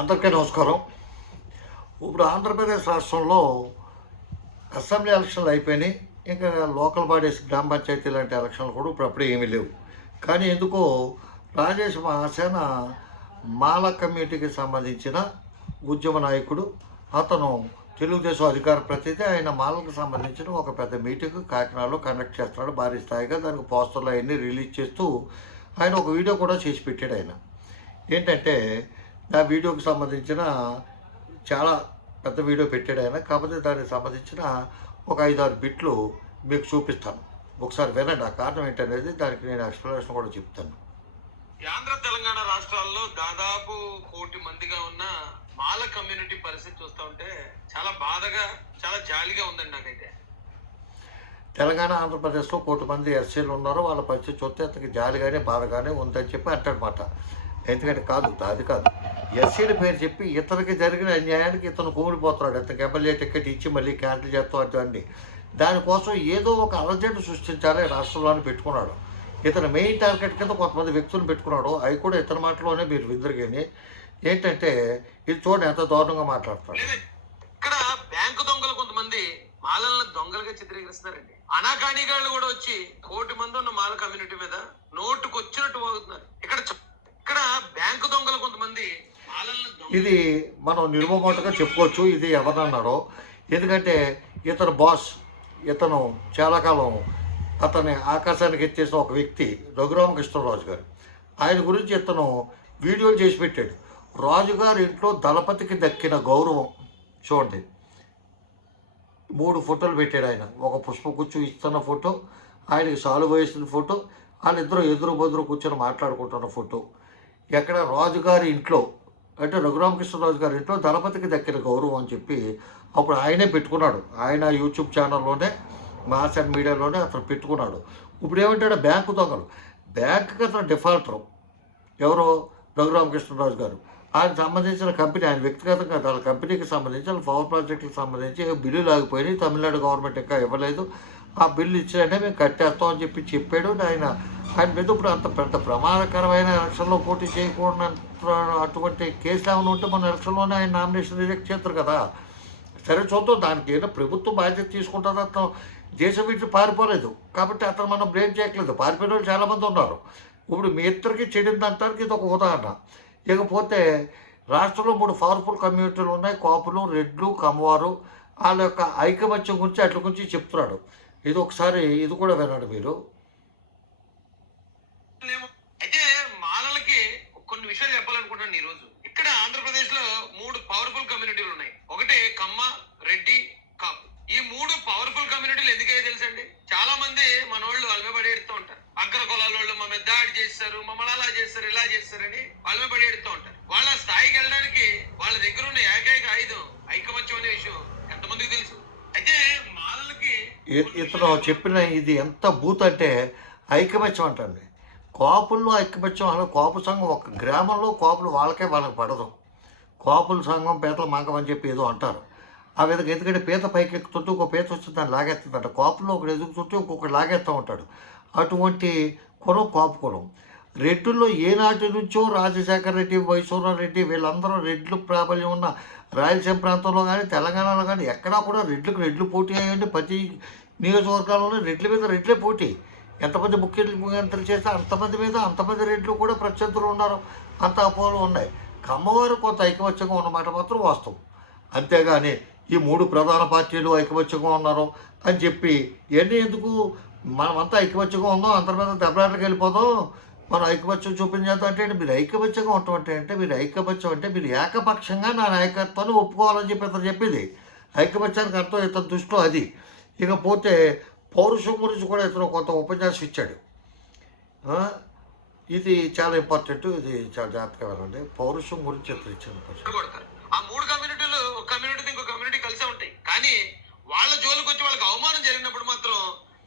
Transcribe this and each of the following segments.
అందరికీ నమస్కారం. ఇప్పుడు ఆంధ్రప్రదేశ్ రాష్ట్రంలో అసెంబ్లీ ఎలక్షన్లు అయిపోయినాయి. ఇంకా లోకల్ బాడీస్ గ్రామ పంచాయతీ లాంటి ఎలక్షన్లు కూడా ఇప్పుడు అప్పుడే ఏమీ లేవు. కానీ ఎందుకో రాజేష్ మహాసేన మాల కమ్యూనిటీకి సంబంధించిన ఉద్యమ నాయకుడు అతను తెలుగుదేశం అధికార ప్రతినిధి. ఆయన మాలకు సంబంధించిన ఒక పెద్ద మీటింగ్ కాకినాడలో కండక్ట్ చేస్తున్నాడు. భారీ స్థాయిగా దానికి పోస్టర్లు అవన్నీ రిలీజ్ చేస్తూ ఆయన ఒక వీడియో కూడా చేసి పెట్టాడు ఆయన. ఏంటంటే నా వీడియోకి సంబంధించిన చాలా పెద్ద వీడియో పెట్టాడు ఆయన. కాకపోతే దానికి సంబంధించిన ఒక ఐదారు బిట్లు మీకు చూపిస్తాను. ఒకసారి వినండి. ఆ కారణం ఏంటనేది దానికి నేను ఎక్స్ప్లెనేషన్ కూడా చెప్తాను. ఆంధ్ర తెలంగాణ రాష్ట్రాల్లో దాదాపు కోటి మందిగా ఉన్న మాల కమ్యూనిటీ పరిస్థితి చూస్తా ఉంటే చాలా బాధగా చాలా జాలిగా ఉందండి నాకైతే. తెలంగాణ ఆంధ్రప్రదేశ్లో కోటి మంది ఎస్సీలు ఉన్నారు. వాళ్ళ పరిస్థితి చూస్తే అతనికి జాలిగానే బాధగానే ఉందని చెప్పి అంటాడనమాట ఎందుకంటే కాదు అది కాదు. ఎస్సీల పేరు చెప్పి ఇతనికి జరిగిన అన్యాయానికి ఇతను కూలిపోతున్నాడు. ఇతనికి ఎమ్మెల్యే టికెట్ ఇచ్చి మళ్ళీ క్యాన్సిల్ చేస్తాం అండి దానికోసం ఏదో ఒక అలజడి సృష్టించాలి రాష్ట్రంలోని పెట్టుకున్నాడు. ఇతను మెయిన్ టార్గెట్ కింద కొంతమంది వ్యక్తులు పెట్టుకున్నాడు. అవి కూడా ఇతని మాటలోనే మీరు విందరిగాని. ఏంటంటే ఇది చూడండి ఎంత దారుణంగా మాట్లాడతాడు ఇక్కడ బ్యాంకు దొంగలు కొంతమంది మాలలను దొంగలుగా చిత్రీకరిస్తున్నారండి. అనాకాణిగాళ్ళు కూడా వచ్చి కోటి మంది ఉన్న మాల కమ్యూనిటీ మీద నోటుకు వచ్చినట్టు వాగుతున్నారు. ఇక్కడ ఇక్కడ బ్యాంకు దొంగలు కొంతమంది ఇది మనం నిర్మమాటగా చెప్పుకోవచ్చు. ఇది ఎవరన్నారో. ఎందుకంటే ఇతను బాస్ ఇతను చాలా కాలం అతన్ని ఆకాశానికి ఎత్తేసిన ఒక వ్యక్తి రఘురామకృష్ణరాజు గారు. ఆయన గురించి ఇతను వీడియోలు చేసి పెట్టాడు. రాజుగారి ఇంట్లో దళపతికి దక్కిన గౌరవం చూడండి. మూడు ఫోటోలు పెట్టాడు ఆయన. ఒక పుష్పగుచ్చు ఇస్తున్న ఫోటో ఆయనకి సాలు వేసిన ఫోటో వాళ్ళిద్దరూ ఎదురు బదురు కూర్చొని మాట్లాడుకుంటున్న ఫోటో. ఎక్కడ రాజుగారి ఇంట్లో అంటే రఘురామకృష్ణరాజు గారి ఇంట్లో దళపతికి దక్కిన గౌరవం అని చెప్పి అప్పుడు ఆయనే పెట్టుకున్నాడు. ఆయన యూట్యూబ్ ఛానల్లోనే మాస్ అండ్ మీడియాలోనే అతను పెట్టుకున్నాడు. ఇప్పుడు ఏమంటాడు? బ్యాంకు దొంగలు. బ్యాంకుకి అతను డిఫాల్టర్. ఎవరో? రఘురామకృష్ణరాజు గారు. ఆయన సంబంధించిన కంపెనీ ఆయన వ్యక్తిగతంగా తన కంపెనీకి సంబంధించిన పవర్ ప్రాజెక్టుకి సంబంధించి బిల్లులు ఆగిపోయినాయి. తమిళనాడు గవర్నమెంట్ ఇంకా ఇవ్వలేదు. ఆ బిల్లు ఇచ్చినట్టే మేము కట్టేస్తాం అని చెప్పి చెప్పాడు. ఆయన ఆయన మీద ఇప్పుడు అంత పెద్ద ప్రమాదకరమైన ఎలక్షన్లో పోటీ చేయకూడదు అటువంటి కేసు ఏమైనా ఉంటే మన ఎలక్షన్లోనే ఆయన నామినేషన్ రిజెక్ట్ చేస్తారు కదా. సరే చూద్దాం. దానికి ఏదో ప్రభుత్వం బాధ్యత తీసుకుంటుంది అతను. దేశం విడిచి పారిపోలేదు. కాబట్టి అతను మనం బ్లేమ్ చేయట్లేదు. పారిపోయిన వాళ్ళు చాలామంది ఉన్నారు. ఇప్పుడు మీ ఇద్దరికి చెడిందంటానికి ఇది ఒక ఉదాహరణ. ఇకపోతే రాష్ట్రంలో మూడు పవర్ఫుల్ కమ్యూనిటీలు ఉన్నాయి. కాపులు రెడ్లు కమ్మవారు వాళ్ళ యొక్క ఐకమత్యం గురించి అట్ల గురించి చెప్తున్నాడు. ఇది ఒకసారి ఇది కూడా వినండి మీరు. అయితే మాలలకి కొన్ని విషయాలు చెప్పాలనుకుంటున్నాను ఈ రోజు. ఇక్కడ ఆంధ్రప్రదేశ్లో మూడు పవర్ఫుల్ కమ్యూనిటీలు ఉన్నాయి. ఒకటి కమ్మ రెడ్డి కాపు. ఈ మూడు పవర్ఫుల్ కమ్యూనిటీలు ఎందుకే తెలుసండి చాలా మంది మన వాళ్ళు వాళ్ళ ఎడుతూ ఉంటారు. అగ్ర కులాల వాళ్ళు మా మీద దాడి చేస్తారు మమ్మల్ని అలా చేస్తారు ఇలా చేస్తారని వాళ్ళ ఎడుతూ ఉంటారు. వాళ్ళ స్థాయికి వెళ్ళడానికి వాళ్ళ దగ్గర ఉన్న ఏకైక ఆయుధం ఐకమత్యం అనే విషయం ఎంతమందికి తెలుసు? అయితే మాలలకి ఇతను చెప్పిన ఇది ఎంత బూత్ అంటే ఐకమత్యం అంటండి. కాపుల్లో ఐకమత్యం అలా కాపు సంఘం ఒక గ్రామంలో కాపులు వాళ్ళకే వాళ్ళకి పడదు. కాపుల సంఘం పీతల మంగమని అని చెప్పి ఏదో అంటారు. ఆ విధంగా ఎందుకంటే పీత పైకి ఎక్కుతుంటే ఒక పీత వస్తుంది దాన్ని లాగేస్తుందంట. కాపుల్లో ఒకడు ఎదుగుతుంటే ఇంకొకటి లాగేస్తూ ఉంటాడు. అటువంటి కులం కాపు కులం. రెడ్డుల్లో ఏనాటి నుంచో రాజశేఖర రెడ్డి వైశ్వర రెడ్డి వీళ్ళందరూ రెడ్లు ప్రాబల్యం ఉన్న రాయలసీమ ప్రాంతంలో కానీ తెలంగాణలో కానీ ఎక్కడా కూడా రెడ్లకు రెడ్లు పోటీ అయ్యండి. ప్రతి నియోజకవర్గాల్లోనే రెడ్ల మీద రెడ్లే పోటీ. ఎంతమంది ముఖ్యమంత్రులు చేస్తే అంతమంది మీద అంతమంది రేట్లు కూడా ప్రత్యర్థులు ఉన్నారు. అంత అపోహలు ఉన్నాయి. కమ్మవారు కొంత ఐకమత్యంగా ఉన్నమాట మాత్రం వాస్తవం. అంతేగాని ఈ మూడు ప్రధాన పార్టీలు ఐకమత్యంగా ఉన్నారు అని చెప్పి ఇవన్నీ ఎందుకు మనమంతా ఐకమత్యంగా ఉందాం అందరి మీద దెబ్బలాటకి వెళ్ళిపోదాం మనం ఐకమత్యం చూపించేద్దాం అంటే మీరు ఐకమత్యంగా ఉండటం అంటే మీరు ఐకమత్యం అంటే మీరు ఏకపక్షంగా నా నాయకత్వాన్ని ఒప్పుకోవాలని చెప్పి ఇతను చెప్పింది. ఐకమత్యానికి అర్థం ఇతని దృష్టిలో అది. ఇకపోతే పౌరుషం గురించి కూడా ఇతను కొంత ఉపన్యాసం ఇచ్చాడు. ఇది చాలా ఇంపార్టెంట్ ఇది చాలా జాగ్రత్తగా వెళ్ళండి పౌరుషం గురించి ఇతను ఇచ్చిన ఆ మూడు కమ్యూనిటీలు ఒక కమ్యూనిటీ ఇంకో కమ్యూనిటీ కలిసే ఉంటాయి. కానీ వాళ్ళ జోలికి వచ్చి వాళ్ళకి అవమానం జరిగినప్పుడు మాత్రం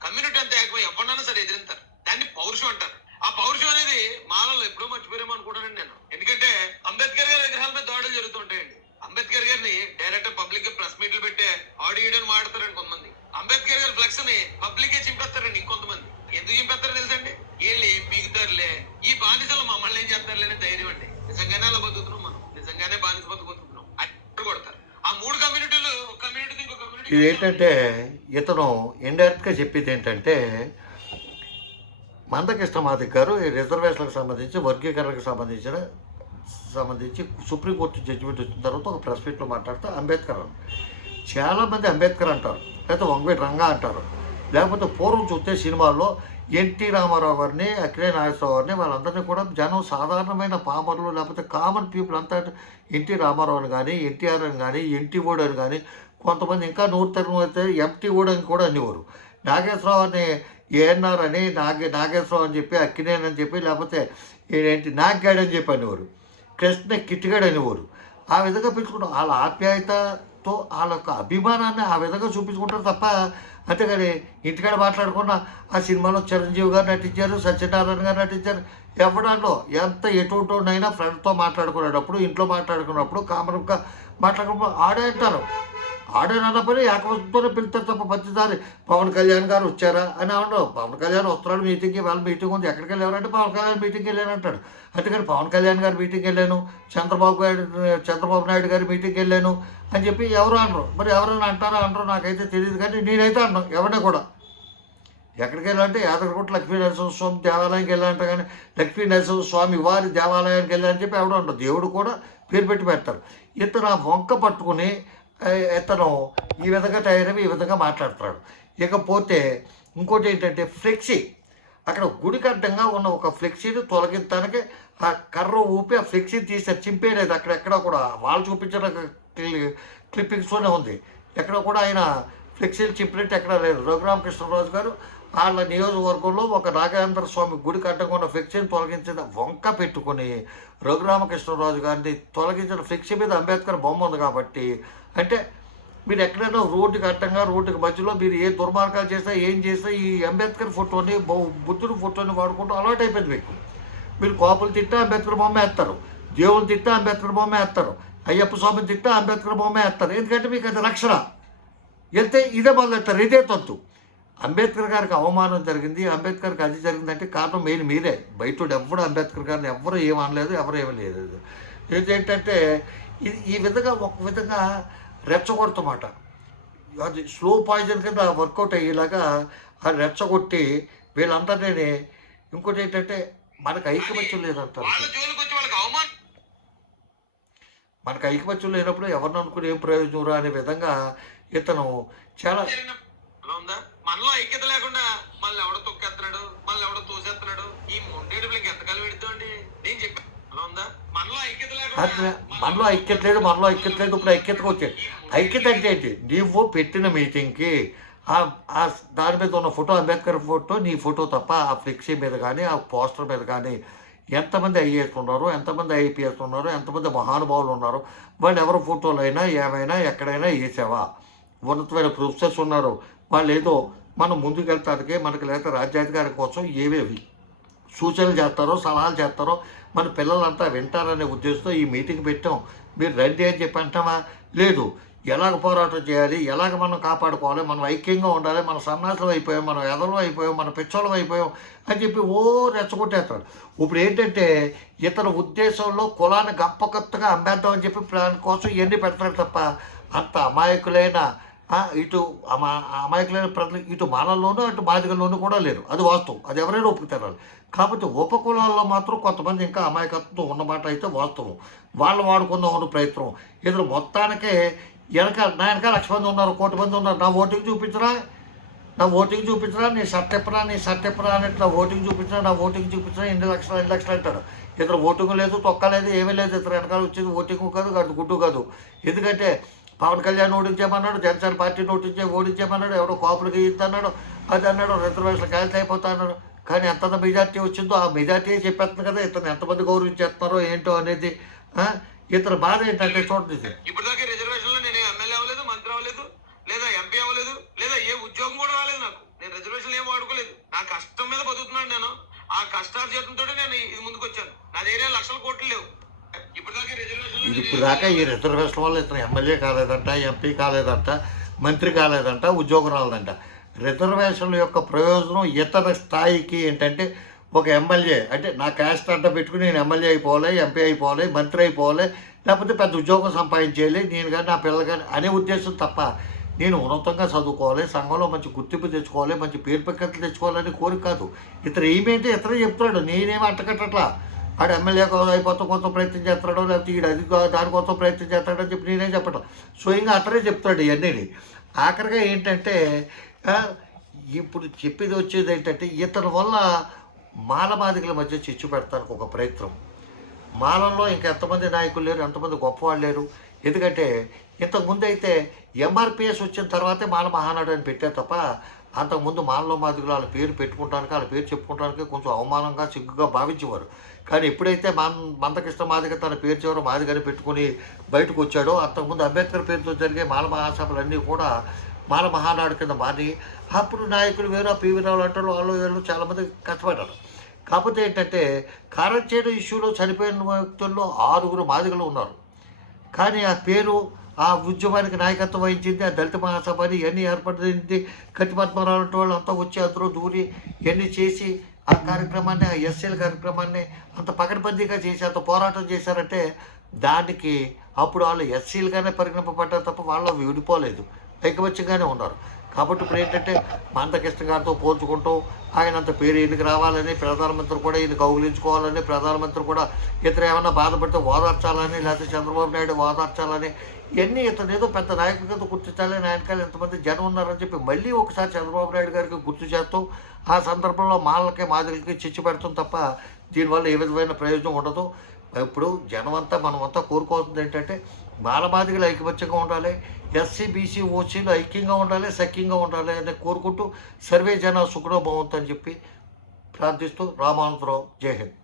కమ్యూనిటీ అంతా ఏకమై ఎవరినైనా సరే ఎదిరింటారు దాన్ని పౌరుషం అంటారు. ఆ పౌరుషం అనేది మాలలో ఎప్పుడూ మర్చిపోయారేమో అనుకుంటానండి నేను. ఎందుకంటే అంబేద్కర్ గారి విగ్రహాల మీద దాడులు జరుగుతుంటాయండి. అంబేద్కర్ గారిని డైరెక్ట్ పబ్లిక్ ప్రెస్ మీట్లు పెట్టే ఆడియో మాడతారండి కొంతమంది. ఫ్లెక్స్ని పబ్లికే చింపేస్తారండి ఇంకొంతమంది. ఎందుకు చింపేస్తారో తెలుసండి? ఏం బిగుతారులే ఈ బానిసలు మమ్మల్ని ఏం చేస్తారులే ధైర్యం అండి. నిజంగానే అలా బతుకుతున్నాం మనం. నిజంగానే బానిస బతుకుతున్నాం. అట్టు కొడతారు. ఆ మూడు కమ్యూనిటీలు ఒక కమ్యూనిటీ ఇంకో కమ్యూనిటీ ఏంటంటే ఇతను ఇండైరెక్ట్గా చెప్పేది ఏంటంటే మందకృష్ణ మాదిక్ గారు ఈ రిజర్వేషన్లకు సంబంధించి వర్గీకరణకు సంబంధించిన సంబంధించి సుప్రీంకోర్టు జడ్జిమెంట్ వచ్చిన తర్వాత ఒక ప్రెస్ మీట్లో మాట్లాడుతూ అంబేద్కర్ అని చాలామంది అంబేద్కర్ అంటారు. లేకపోతే వంగవేటి రంగా అంటారు. లేకపోతే పూర్వం చూస్తే సినిమాల్లో ఎన్టీ రామారావు గారిని అఖిలే నాగేశ్వరరావు గారిని వాళ్ళందరినీ కూడా జనం సాధారణమైన పామర్లు లేకపోతే కామన్ పీపుల్ అంతా ఎన్టీ రామారావు అని కానీ ఎన్టీఆర్ అని కానీ ఎన్టీ ఓడి అని కానీ కొంతమంది ఇంకా నూరు తరం అయితే ఎంటీ ఓడి అని కూడా అనేవారు. నాగేశ్వరరావు అని ఏఎన్ఆర్ అని నాగే నాగేశ్వరరావు అని చెప్పి అక్కినేని అని చెప్పి లేకపోతే ఏంటి నాగ్గాడు అని చెప్పి అనేవారు. కృష్ణ కిట్గాడు అనేవారు. ఆ విధంగా పిలుచుకుంటాం వాళ్ళ ఆప్యాయత ఆప్యాయతతో వాళ్ళ యొక్క అభిమానాన్ని ఆ విధంగా చూపించుకుంటారు తప్ప అంతేగాని ఇంటికాడ మాట్లాడుకున్న ఆ సినిమాలో చిరంజీవి గారు నటించారు సత్యనారాయణ గారు నటించారు ఎవడాలో ఎంత ఎటువంటినైనా ఫ్రెండ్తో మాట్లాడుకునేటప్పుడు ఇంట్లో మాట్లాడుకున్నప్పుడు కామన్గా మాట్లాడుకున్నప్పుడు ఆడే అంటారు. ఆడేనన్న పని ఏకవచనంతోనే పిలుస్తారు తప్ప ప్రతిసారి పవన్ కళ్యాణ్ గారు వచ్చారా అని అనడం. పవన్ కళ్యాణ్ వస్తున్నాడు మీటింగ్కి వాళ్ళ మీటింగ్ ఉంది. ఎక్కడికి వెళ్ళారంటే పవన్ కళ్యాణ్ మీటింగ్కి వెళ్ళాను అంటాడు. అందుకని పవన్ కళ్యాణ్ గారి మీటింగ్కి వెళ్ళాను. చంద్రబాబు గారి చంద్రబాబు నాయుడు గారి మీటింగ్కి వెళ్ళాను అని చెప్పి ఎవరు అనరు. మరి ఎవరైనా అంటారా? అనరు. నాకైతే తెలియదు కానీ నేనైతే అన్నాను ఎవరిని కూడా. ఎక్కడికి వెళ్ళాలంటే యాదగిరిగుట్ట లక్ష్మీ నరసింహ స్వామి దేవాలయానికి వెళ్ళాలంటే కానీ లక్ష్మీ నరసింహ స్వామి వారి దేవాలయానికి వెళ్ళాలని చెప్పి ఎవడో అంటారు దేవుడు కూడా పేరు పెట్టి పెడతారు. ఇతను ఆ వంక పట్టుకుని ఇతను ఈ విధంగా తయారవి ఈ విధంగా మాట్లాడుతున్నాడు. ఇకపోతే ఇంకోటి ఏంటంటే ఫ్లెక్సీ. అక్కడ గుడికి అడ్డంగా ఉన్న ఒక ఫ్లెక్సీని తొలగించడానికి ఆ కర్ర ఊపి ఆ ఫ్లెక్సీని తీసారు చింపేయలేదు. అక్కడెక్కడ కూడా వాళ్ళు చూపించిన క్లి- క్లిప్పింగ్స్లోనే ఉంది. ఎక్కడ కూడా ఆయన ఫ్లెక్సీలు చింపినట్టు ఎక్కడ లేదు. రఘురామకృష్ణరాజు గారు వాళ్ళ నియోజకవర్గంలో ఒక నాగేంద్ర స్వామి గుడికి కట్టకుండా ఉన్న ఫ్లెక్సీని తొలగించిన వంక పెట్టుకుని రఘురామకృష్ణరాజు గారిని తొలగించిన ఫ్లెక్సీ మీద అంబేద్కర్ బొమ్మ ఉంది కాబట్టి అంటే మీరు ఎక్కడైనా రోడ్డుకి అడ్డంగా రోడ్డుకి మధ్యలో మీరు ఏ దుర్మార్గాలు చేసినా ఏం చేసినా ఈ అంబేద్కర్ ఫోటోని బుద్ధుడి ఫోటోని వాడుకుంటూ అలవాటు అయిపోయింది మీకు. మీరు కోపలు తిట్టా అంబేద్కర్ బొమ్మ వేస్తారు దేవుని తిట్టా అంబేద్కర్ బొమ్మ వేస్తారు అయ్యప్ప స్వామిని తిట్టా అంబేద్కర్ బొమ్మ వేస్తారు. ఎందుకంటే మీకు అది రక్షణ. వెళ్తే ఇదే మొదలెట్టారు ఇదే తొత్తు. అంబేద్కర్ గారికి అవమానం జరిగింది. అంబేద్కర్కి అది జరిగిందంటే కారణం మెయిన్ మీరే. బయట ఎవ్వరు అంబేద్కర్ గారిని ఎవ్వరు ఏం అనలేదు ఎవరు ఏమీ లేదు. ఏంటంటే ఇది ఈ విధంగా ఒక విధంగా రెచ్చగొడుతున్నమాట. అది స్లో పాయిజన్ కింద వర్కౌట్ అయ్యేలాగా ఆ రెచ్చగొట్టి వీళ్ళందరినీ ఇంకోటి ఏంటంటే మనకు ఐకమత్యం లేదంటారు. మనకు ఐకమత్యం లేనప్పుడు ఎవరిని అనుకుని ఏం ప్రయోజనం రా అనే విధంగా ఇతను చాలా ఉందా? మనలో ఐక్యత లేకుండా మళ్ళీ ఎవడ తొక్కేస్తున్నాడు మళ్ళీ ఎవడ తోసేస్తున్నాడు? ఈ మొండేడు ఇంక ఎంతకాలం పెడుతుంది నేను చెప్పాను ఉందా? మనలో ఐక్యత లేకుండా మనలో ఐక్యత లేదు మనలో ఐక్యత లేదు ఇప్పుడు ఐక్యతకు వచ్చాయి ఐక్యత అంటే ఏంటి? నువ్వు పెట్టిన మీటింగ్కి ఆ ఆ దాని మీద ఉన్న ఫోటో అంబేద్కర్ ఫోటో నీ ఫోటో తప్ప ఆ ఫ్లెక్సీ మీద కానీ ఆ పోస్టర్ మీద కానీ ఎంతమంది ఐఏఎస్ ఉన్నారు ఎంతమంది ఐపీఎస్ ఉన్నారు ఎంతమంది మహానుభావులు ఉన్నారు వాళ్ళు ఎవరి ఫోటోలు అయినా ఏమైనా ఎక్కడైనా వేసావా? ఉన్నతమైన ప్రొఫెసర్స్ ఉన్నారు. వాళ్ళు ఏదో మనం ముందుకెళ్తానికి మనకి లేకపోతే రాజ్యాధికారం కోసం ఏవేవి సూచనలు చేస్తారో సలహాలు చేస్తారో మన పిల్లలంతా వింటారనే ఉద్దేశంతో ఈ మీటింగ్ పెట్టాం. మీరు రండి అని చెప్పి అంటామా? లేదు. ఎలాగ పోరాటం చేయాలి? ఎలాగ మనం కాపాడుకోవాలి? మనం ఐక్యంగా ఉండాలి? మన సన్నాసులు అయిపోయాం? మనం ఎదలం అయిపోయాం? మన పిచ్చోళం అయిపోయాం? అని చెప్పి ఓ రెచ్చగొట్టేస్తాడు ఇప్పుడు ఏంటంటే ఇతని ఉద్దేశంలో కులాన్ని గప్పకొత్తగా అమ్మేద్దాం అని చెప్పి ప్లాన్ కోసం ఇవన్నీ పెడతాడు తప్ప అంత అమాయకులైన ఇటు అమాయకులైన ప్రజలు ఇటు మానల్లోనూ అటు బాధికల్లోనూ కూడా లేరు. అది వాస్తవం. అది ఎవరైనా ఒప్పుకుతారు. కాబట్టి ఉపకులాల్లో మాత్రం కొంతమంది ఇంకా అమాయకత్వం ఉన్నమాట అయితే వాస్తవం. వాళ్ళు వాడుకుందాం అన్న ప్రయత్నం. ఇద్దరు మొత్తానికే వెనక నా వెనక లక్ష మంది ఉన్నారు కోటి మంది ఉన్నారు. నా ఓటింగ్ చూపించరా? నా ఓటింగ్ చూపించరా? నీ సట్టెప్పరా నీ సట్టెప్పరా అన్నట్టు నా ఓటింగ్ చూపించరా? నా ఓటింగ్ చూపించరా? ఎన్ని లక్షలు ఎన్ని లక్షలు అంటాడు ఇద్దరు ఓటింగ్ లేదు తొక్క లేదు ఏమీ లేదు. ఇద్దరు వెనకాల వచ్చేది ఓటింగ్ కాదు కాదు గుడ్డు కాదు. ఎందుకంటే పవన్ కళ్యాణ్ ఓడించేయమన్నాడు జనసేన పార్టీని ఓడించే ఓడించేయమన్నాడు ఎవడో కాపులకి ఇద్దన్నాడు అది అన్నాడు రిజర్వేషన్ క్యాన్సిల్ అయిపోతా కానీ ఎంత మెజార్టీ వచ్చిందో ఆ మెజార్టీ చెప్పేస్తుంది కదా ఇతను ఎంతమంది గౌరవించేస్తున్నారో ఏంటో అనేది ఆ? బాధ ఏంటంటే చూడండి ఇది. ఇప్పుడు దాకా రిజర్వేషన్లో నేను ఎమ్మెల్యే అవ్వలేదు మంత్రి అవ్వలేదు లేదా ఎంపీ అవ్వలేదు లేదా ఏ ఉద్యోగం కూడా రాలేదు నాకు. నేను రిజర్వేషన్ ఏం వాడుకోలేదు. నా కష్టం మీద బతుకుతున్నాను నేను. ఆ కష్టార్జితంతో నేను ఇది ముందుకు వచ్చాను నా దగ్గర లక్షల కోట్లు లేవు. ఇది ఇప్పుడు దాకా ఈ రిజర్వేషన్ వల్ల ఇతను ఎమ్మెల్యే కాలేదంట ఎంపీ కాలేదంట మంత్రి కాలేదంట ఉద్యోగం రాలేదంట రిజర్వేషన్ల యొక్క ప్రయోజనం ఇతర స్థాయికి ఏంటంటే ఒక ఎమ్మెల్యే అంటే నా క్యాస్ట్ అంట పెట్టుకుని నేను ఎమ్మెల్యే అయిపోవాలి ఎంపీ అయిపోవాలి మంత్రి అయిపోవాలి లేకపోతే పెద్ద ఉద్యోగం సంపాదించేయాలి నేను కానీ నా పిల్లలు కానీ అనే ఉద్దేశం తప్ప నేను ఉన్నతంగా చదువుకోవాలి సంఘంలో మంచి గుర్తింపు తెచ్చుకోవాలి మంచి పేరు ప్రఖ్యాతులు తెచ్చుకోవాలని కోరిక కాదు. ఇతను ఏమేంటి ఇతనే చెప్తున్నాడు నేనేమి అట్టకట్టట్లా? ఆడ ఎమ్మెల్యే అయిపోతాం కోసం ప్రయత్నం చేస్తాడో లేకపోతే ఈడు అది దానికోసం ప్రయత్నం చేస్తాడని చెప్పి నేనే చెప్పటం స్వయంగా అతనే చెప్తాడు ఇవన్నీ ఆఖరిగా ఏంటంటే ఇప్పుడు చెప్పేది వచ్చేది ఏంటంటే ఇతని వల్ల మాలబాధికుల మధ్య చిచ్చు పెడతానికి ఒక ప్రయత్నం. మాలంలో ఇంకా ఎంతమంది నాయకులు లేరు ఎంతమంది గొప్పవాళ్ళు లేరు. ఎందుకంటే ఇంతకుముందు అయితే ఎంఆర్పిఎస్ వచ్చిన తర్వాతే మాల మహానాడు అని పెట్టారు తప్ప అంతకుముందు మానవ మాదిగలు వాళ్ళ పేరు పెట్టుకుంటానికి వాళ్ళ పేరు చెప్పుకోవడానికి కొంచెం అవమానంగా సిగ్గుగా భావించేవారు. కానీ ఎప్పుడైతే మన్ మందకృష్ణ మాదిగ తన పేరు చివర మాదిగని పెట్టుకుని బయటకు వచ్చాడో అంతకుముందు అంబేద్కర్ పేరుతో జరిగే మాల మహాసభలన్నీ కూడా మాల మహానాడు కింద మారి అప్పుడు నాయకులు వేరు పివి రావు అంటారు వాళ్ళు వీళ్ళు చాలామంది కష్టపడ్డారు. కాకపోతే ఏంటంటే కారంచేడు ఇష్యూలో చనిపోయిన వ్యక్తుల్లో ఆరుగురు మాదిగలు ఉన్నారు. కానీ ఆ పేరు ఆ ఉద్యమానికి నాయకత్వం వహించింది. ఆ దళిత మహాసభని ఇవన్నీ ఏర్పడింది కట్టిపద్మరావు లాంటి వాళ్ళు అంతా వచ్చి అందరూ దూరి ఇవన్నీ చేసి ఆ కార్యక్రమాన్ని ఆ ఎస్ఎల్ కార్యక్రమాన్ని అంత పకడ్బందీగా చేసి అంత పోరాటం చేశారంటే దానికి అప్పుడు వాళ్ళు ఎస్సీలుగానే పరిగణింపబడ్డారు తప్ప వాళ్ళు విడిపోలేదు. ఐకమత్యంగానే ఉన్నారు. కాబట్టి ఇప్పుడు ఏంటంటే మందకృష్ణ గారితో పోల్చుకుంటూ ఆయన అంత పేరు ఈయనకి రావాలని ప్రధానమంత్రి కూడా ఈయన కౌగులించుకోవాలని ప్రధానమంత్రి కూడా ఇతర ఏమైనా బాధపడితే ఓదార్చాలని లేకపోతే చంద్రబాబు నాయుడు ఓదార్చాలని ఇవన్నీ ఇతను ఏదో పెద్ద నాయకుడి కింద గుర్తించాలని ఆయనకాలు ఎంతమంది జనం ఉన్నారని చెప్పి మళ్ళీ ఒకసారి చంద్రబాబు నాయుడు గారికి గుర్తు చేస్తూ. ఆ సందర్భంలో మాలకి మాదిరికి చిచ్చు పెడతాం తప్ప దీనివల్ల ఏ విధమైన ప్రయోజనం ఉండదు. ఇప్పుడు జనం అంతా మనం అంతా కోరుకోవాల్సింది ఏంటంటే బాలబాధికులు ఐకమత్యంగా ఉండాలి ఎస్సీ బీసీ ఓసీలు ఐక్యంగా ఉండాలి సఖ్యంగా ఉండాలి అని కోరుకుంటూ సర్వే జన సుఖనో భవంతు అని చెప్పి ప్రార్థిస్తూ రామానందరావు. జై హింద్.